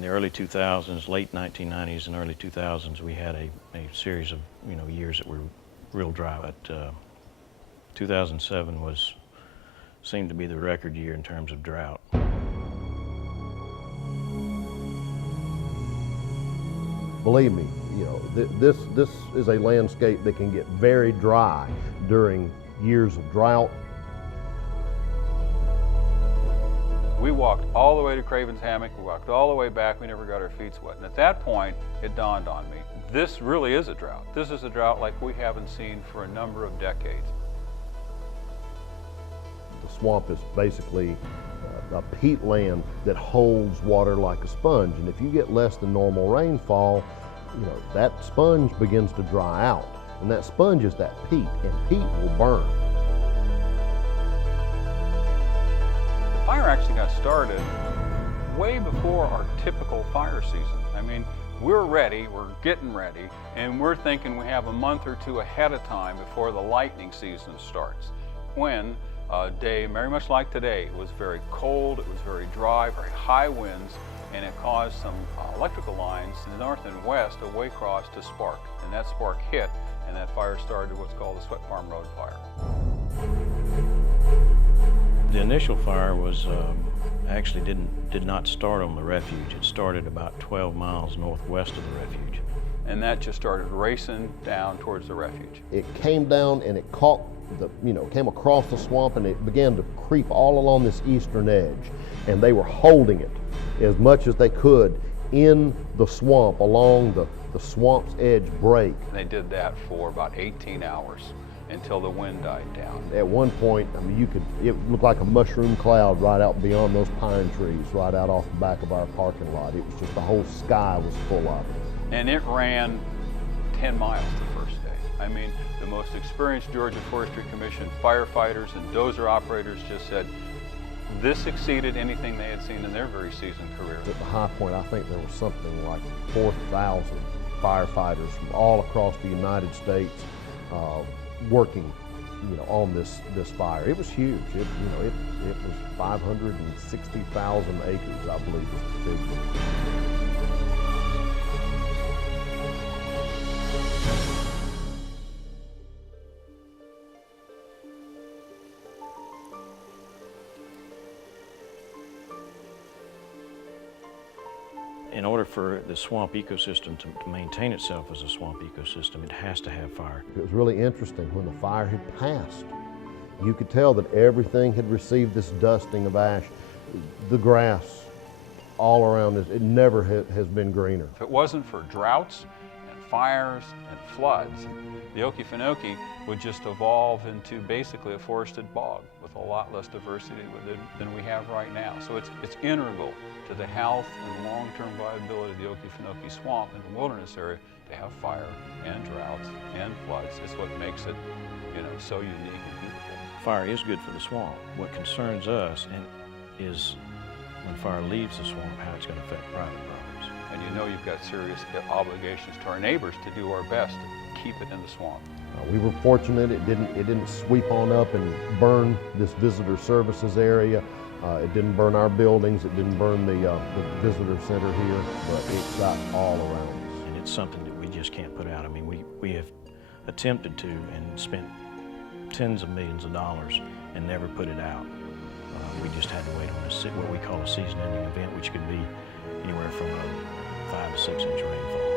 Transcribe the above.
In the early 2000s, late 1990s and early 2000s, we had a series of years that were real dry. But 2007 seemed to be the record year in terms of drought. Believe me, this is a landscape that can get very dry during years of drought. We walked all the way to Craven's Hammock, we walked all the way back, we never got our feet wet. And at that point, it dawned on me, this really is a drought. This is a drought like we haven't seen for a number of decades. The swamp is basically a peatland that holds water like a sponge. And if you get less than normal rainfall, that sponge begins to dry out. And that sponge is that peat, and peat will burn. The fire actually got started way before our typical fire season. I mean, we're ready, we're getting ready, and we're thinking we have a month or two ahead of time before the lightning season starts. When a day very much like today, it was very cold, it was very dry, very high winds, and it caused some electrical lines to the north and west of Waycross to spark. And that spark hit, and that fire started what's called the Sweat Farm Road fire. The initial fire was actually did not start on the refuge. It started about 12 miles northwest of the refuge. And that just started racing down towards the refuge. It came down and it caught came across the swamp, and it began to creep all along this eastern edge. And they were holding it as much as they could in the swamp, along the swamp's edge break. And they did that for about 18 hours until the wind died down. At one point, it looked like a mushroom cloud right out beyond those pine trees, right out off the back of our parking lot. It was just, the whole sky was full of it. And it ran 10 miles the first day. I mean, the most experienced Georgia Forestry Commission firefighters and dozer operators just said, this exceeded anything they had seen in their very seasoned careers. At the high point, I think there was something like 4,000 firefighters from all across the United States working, on this fire. It was huge. It was 560,000 acres, I believe, is the figure. In order for the swamp ecosystem to maintain itself as a swamp ecosystem, it has to have fire. It was really interesting when the fire had passed. You could tell that everything had received this dusting of ash. The grass all around it never has been greener. If it wasn't for droughts and fires and floods, the Okefenokee would just evolve into basically a forested bog with a lot less diversity than we have right now. So it's integral to the health and long-term viability of the Okefenokee swamp and the wilderness area to have fire and droughts and floods. It's what makes it, so unique and beautiful. Fire is good for the swamp. What concerns us is when fire leaves the swamp, how it's going to affect private properties. And you've got serious obligations to our neighbors to do our best to keep it in the swamp. We were fortunate it didn't sweep on up and burn this visitor services area. It didn't burn our buildings, it didn't burn the visitor center here, but it got all around us. And it's something that we just can't put out. I mean, we have attempted to and spent tens of millions of dollars and never put it out. We just had to wait on what we call a season-ending event, which could be anywhere from a 5 to 6 inch rainfall.